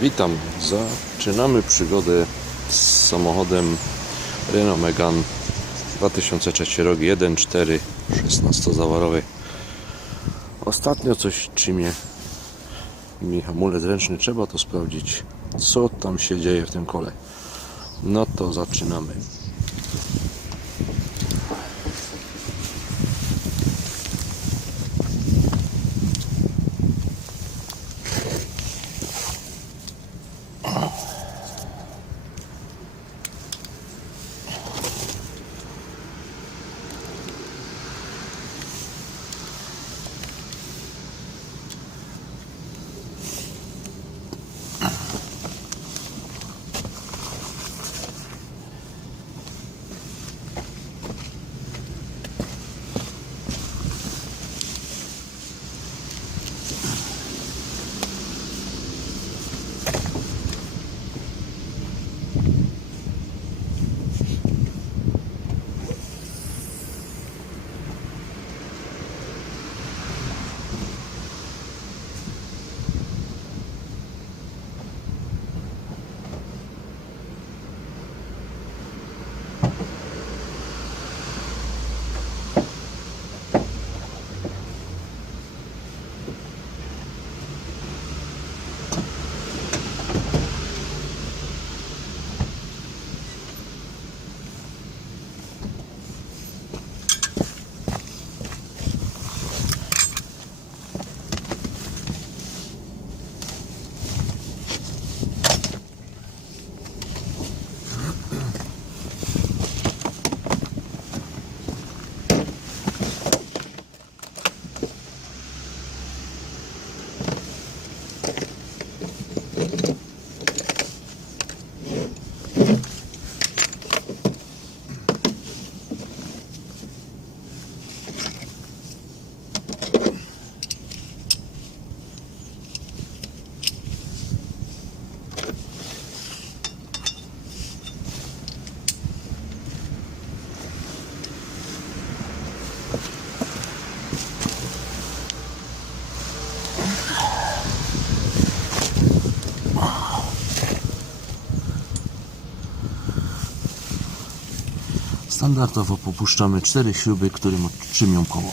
Witam. Zaczynamy przygodę z samochodem Renault Megane 2003 rok 1.4 16-zawarowy. Ostatnio coś czymie mi hamulec ręczny. Trzeba to sprawdzić, co tam się dzieje w tym kole. No to zaczynamy. Standardowo popuszczamy cztery śruby, którym trzymią koło.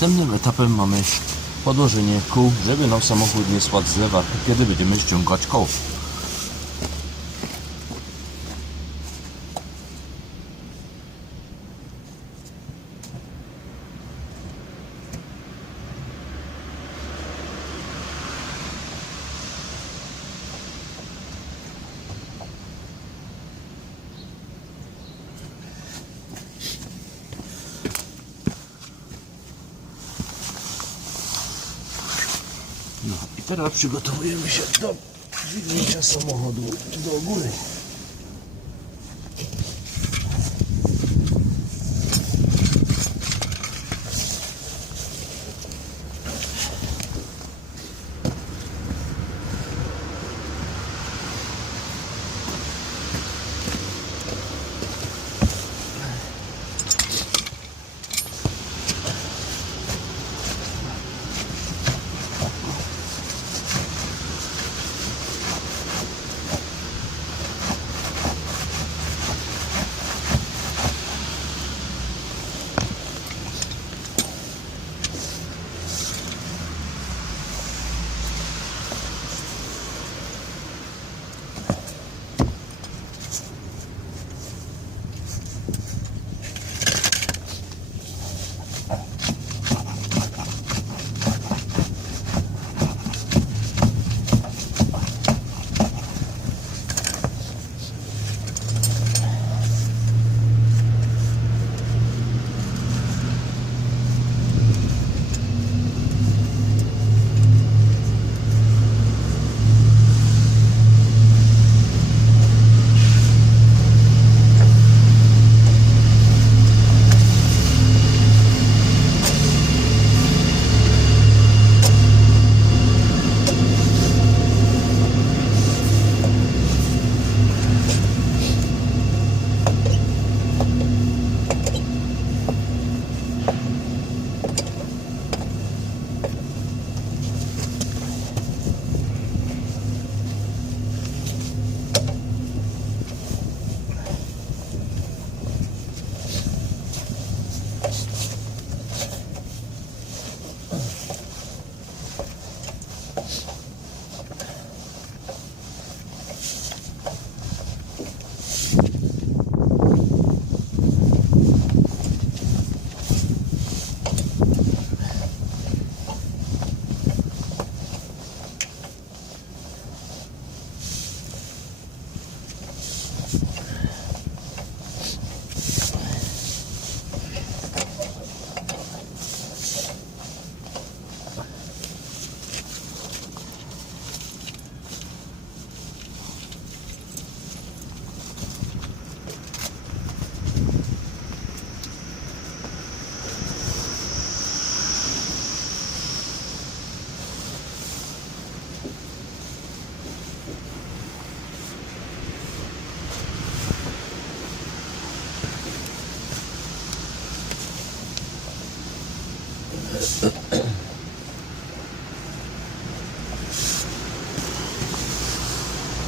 Następnym etapem mamy podłożenie kół, żeby nam samochód nie spadł z lewa, kiedy będziemy ściągać koło. No i teraz przygotowujemy się do dźwignięcia samochodu do góry.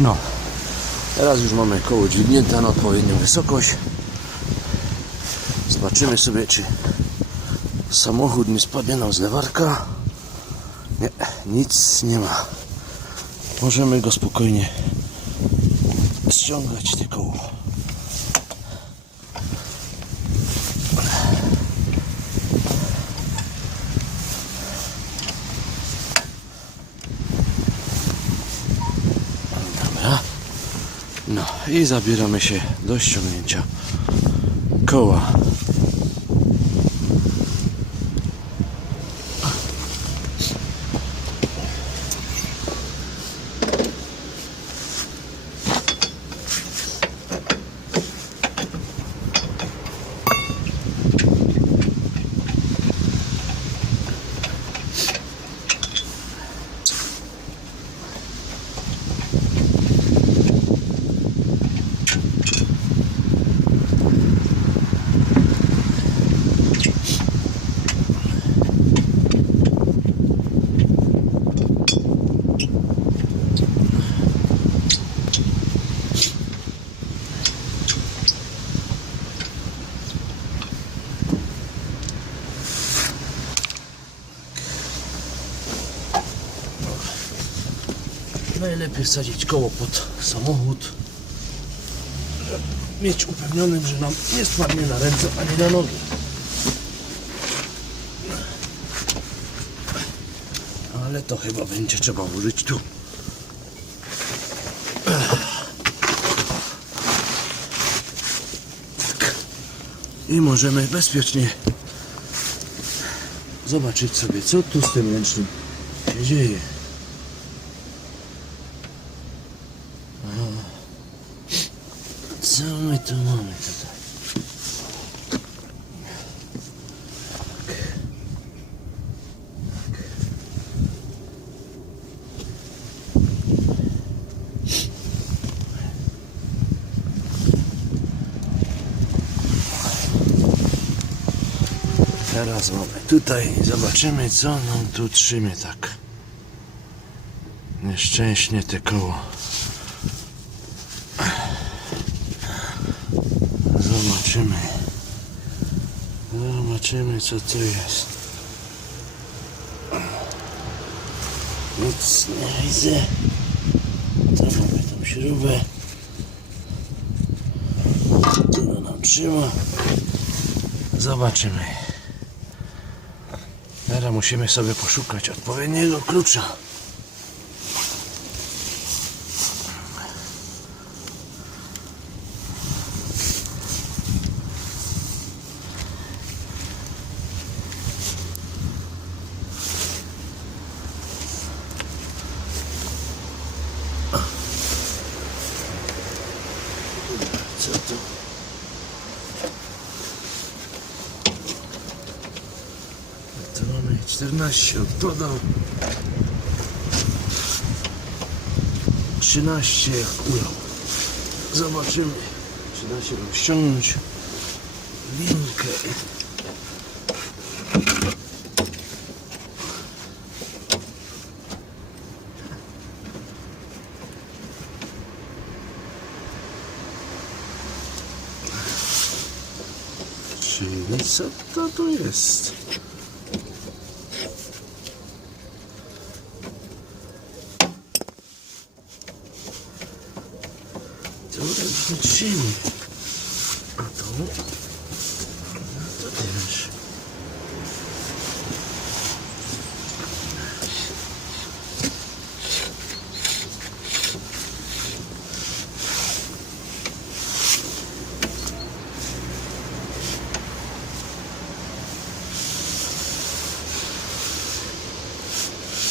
No, teraz już mamy koło dźwignięte na odpowiednią wysokość. Zobaczymy sobie, czy samochód nie spadnie nam z lewarka. Nie, nic nie ma. Możemy go spokojnie ściągać te koło. I zabieramy się do ściągnięcia koła. Najlepiej wsadzić koło pod samochód, mieć upewnionym, że nam nie spadnie na ręce ani na nogi. Ale to chyba będzie trzeba włożyć tu. Tak. I możemy bezpiecznie zobaczyć sobie, co tu z tym ręcznym się dzieje. Co mamy tutaj? Teraz mamy tutaj zobaczymy co nam tu trzymie tak. Nieszczęśnie te koło. Zobaczymy. Zobaczymy co to jest. Nic nie widzę. To mamy tą śrubę. Która nam trzyma. Zobaczymy. Teraz musimy sobie poszukać odpowiedniego klucza. Co to? To mamy 14 odpadał. 13 jak ujął. Zobaczymy, czy da się rozciągnąć linkę. Co to tu jest? To trzymi. A to... No to też.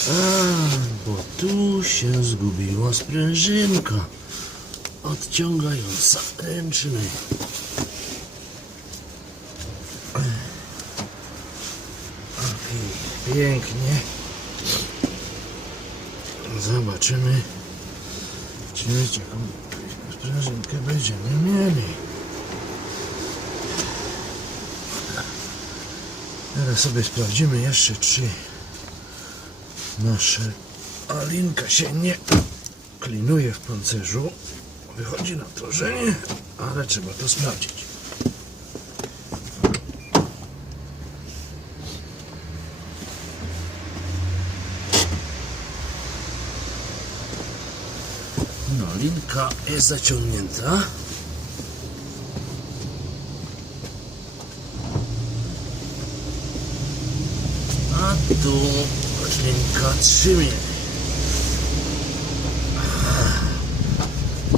A, bo tu się zgubiła sprężynka odciągająca ręczny. Okej, pięknie. Zobaczymy, czy jaką sprężynkę będziemy mieli. Teraz sobie sprawdzimy jeszcze, czy nasza alinka się nie klinuje w pancerzu. Wychodzi na to, że nie, ale trzeba to sprawdzić. No, linka jest zaciągnięta. A tu linka trzymie.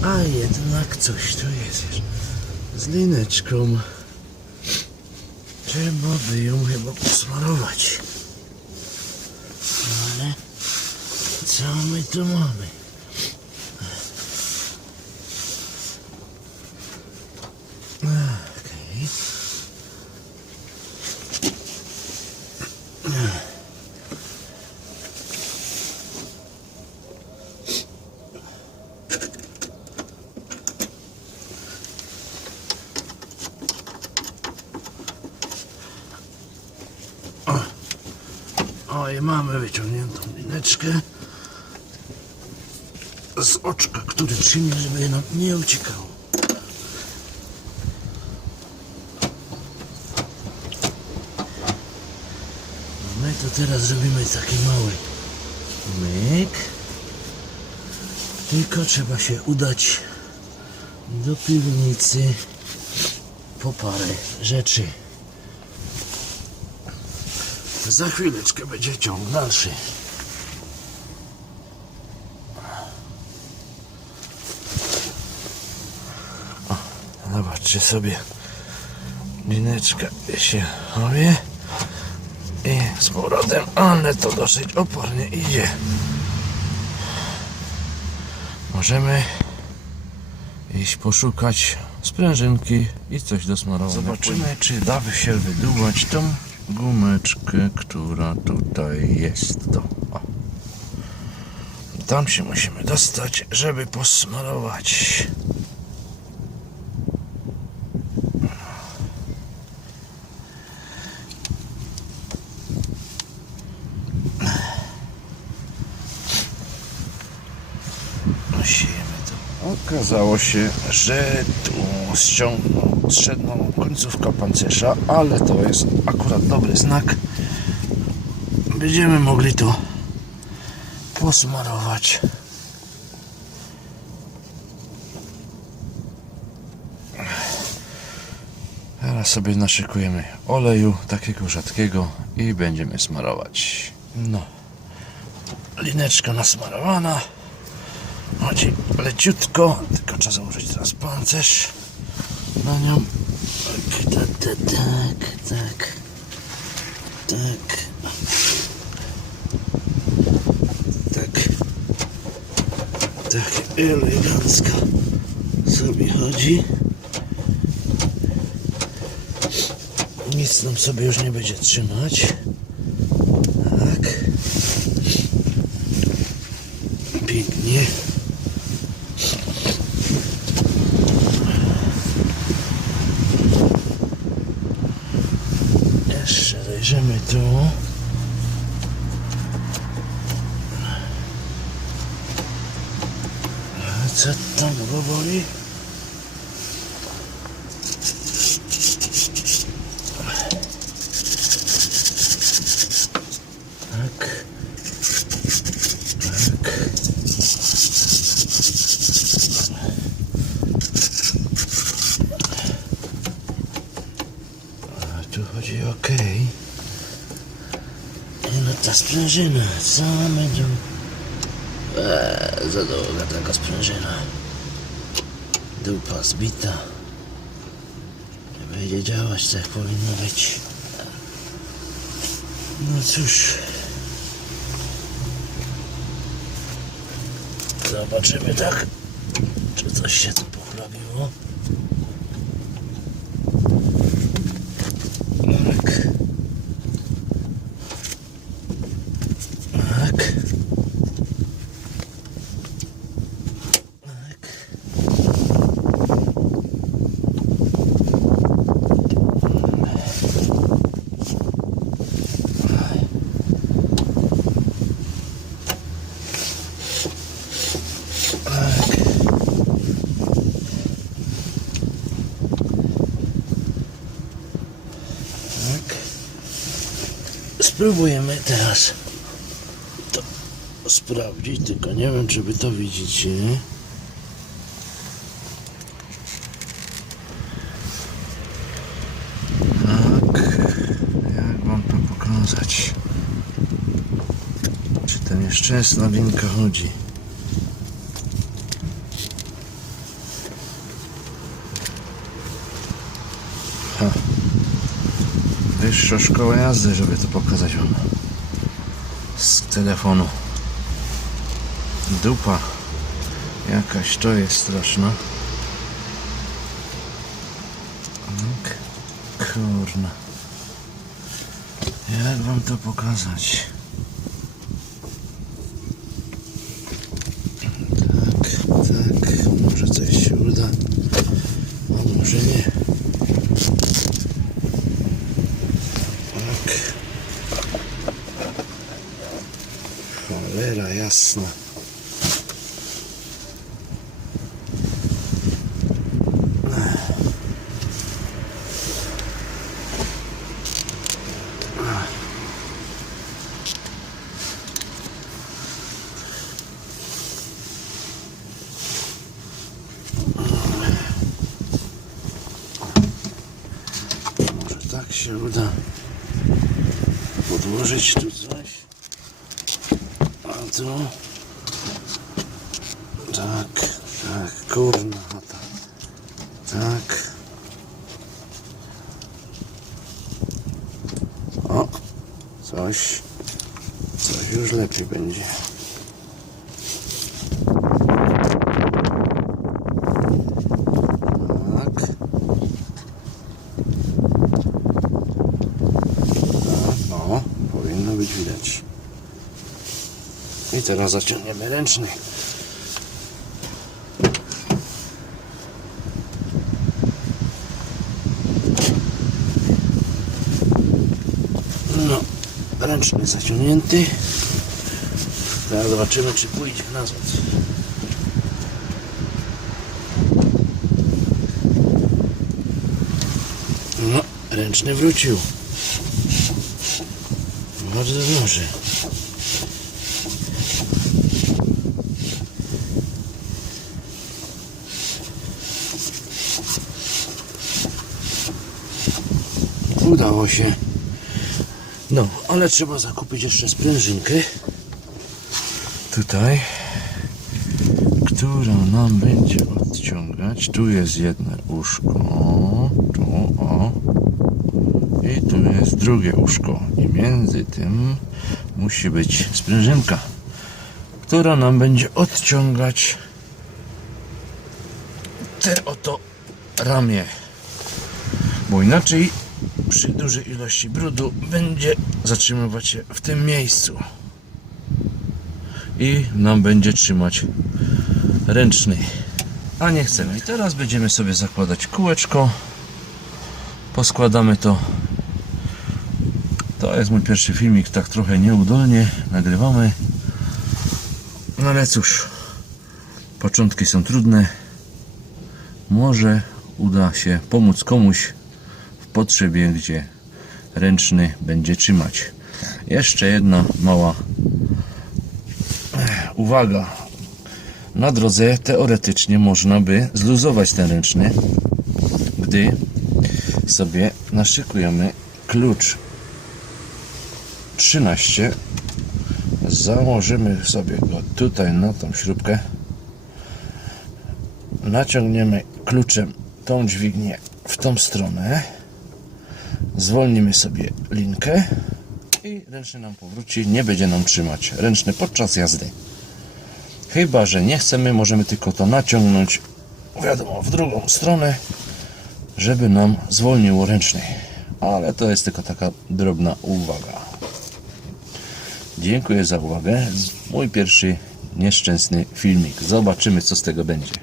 A jednak coś tu jest. Z lineczką. Trzeba by ją chyba posmarować. Ale co my tu mamy? Okej. O, i mamy wyciągniętą lineczkę z oczka, który trzymie, żeby nam nie uciekało. My to teraz robimy taki mały myk. Tylko trzeba się udać do piwnicy po parę rzeczy. Za chwileczkę będzie ciąg dalszy. O, zobaczcie sobie. Lineczka się chowie. I z powrotem, ale to dosyć opornie idzie. Możemy iść poszukać sprężynki i coś do smarowania. Zobaczymy, czy da się wydłubać tą gumeczkę, która tutaj jest. To. O. Tam się musimy dostać, żeby posmarować. Nosimy to. Okazało się, że tu ściągnął strzedną końcówka pancerza, ale to jest akurat dobry znak. Będziemy mogli to posmarować. Teraz sobie naszykujemy oleju takiego rzadkiego i będziemy smarować. No. Lineczka nasmarowana. Chodzi leciutko, tylko trzeba założyć teraz pancerz na nią. Tak, tak, tak, tak. Tak. Tak. Tak elegancko sobie chodzi. Nic nam sobie już nie będzie trzymać. Zajrzymy tu. Co tam go? Dupa zbita. Nie będzie działać tak powinno być. No cóż. Zobaczymy tak, czy coś się tu pochlabiło. Tak. Tak. Tak. Spróbujemy teraz to sprawdzić, tylko nie wiem, czy wy to widzicie. Tak, jak wam to pokazać? Czy ta nieszczęsna linka chodzi? Wyższa szkoła jazdy, żeby to pokazać wam. Z telefonu. Dupa. Jakaś to jest straszna. Tak. Kurna. Jak wam to pokazać? Tak, tak. Może coś się uda. A może nie. Tak. Cholera jasna. Może tak się uda podłożyć tu. Tak, tak, kurna chata. Tak. O, coś, coś już lepiej będzie. Tak. No, powinno być widać. Teraz zaciągniemy ręczny. No, ręczny zaciągnięty. Teraz zobaczymy, czy pójdzie nazad. No, ręczny wrócił. Bardzo dobrze. Udało się. No, ale trzeba zakupić jeszcze sprężynkę. Tutaj. Która nam będzie odciągać. Tu jest jedno uszko. Tu, o. I tu jest drugie uszko. I między tym musi być sprężynka, która nam będzie odciągać te oto ramię. Bo inaczej przy dużej ilości brudu będzie zatrzymywać się w tym miejscu. I nam będzie trzymać ręczny. A nie chcemy. I teraz będziemy sobie zakładać kółeczko. Poskładamy to to jest mój pierwszy filmik, tak trochę nieudolnie nagrywamy. No ale cóż, początki są trudne. Może uda się pomóc komuś potrzebie, gdzie ręczny będzie trzymać. Jeszcze jedna mała eh, uwaga. Na drodze teoretycznie można by zluzować ten ręczny, gdy sobie naszykujemy klucz 13 założymy sobie go tutaj na tą śrubkę naciągniemy kluczem tą dźwignię w tą stronę zwolnimy sobie linkę i ręczny nam powróci nie będzie nam trzymać ręczny podczas jazdy chyba, że nie chcemy możemy tylko to naciągnąć wiadomo w drugą stronę żeby nam zwolniło ręczny ale to jest tylko taka drobna uwaga Dziękuję za uwagę. Mój pierwszy nieszczęsny filmik. Zobaczymy, co z tego będzie.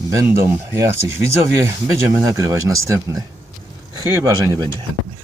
Będą jacyś widzowie, będziemy nagrywać następny. Chyba, że nie będzie chętnych.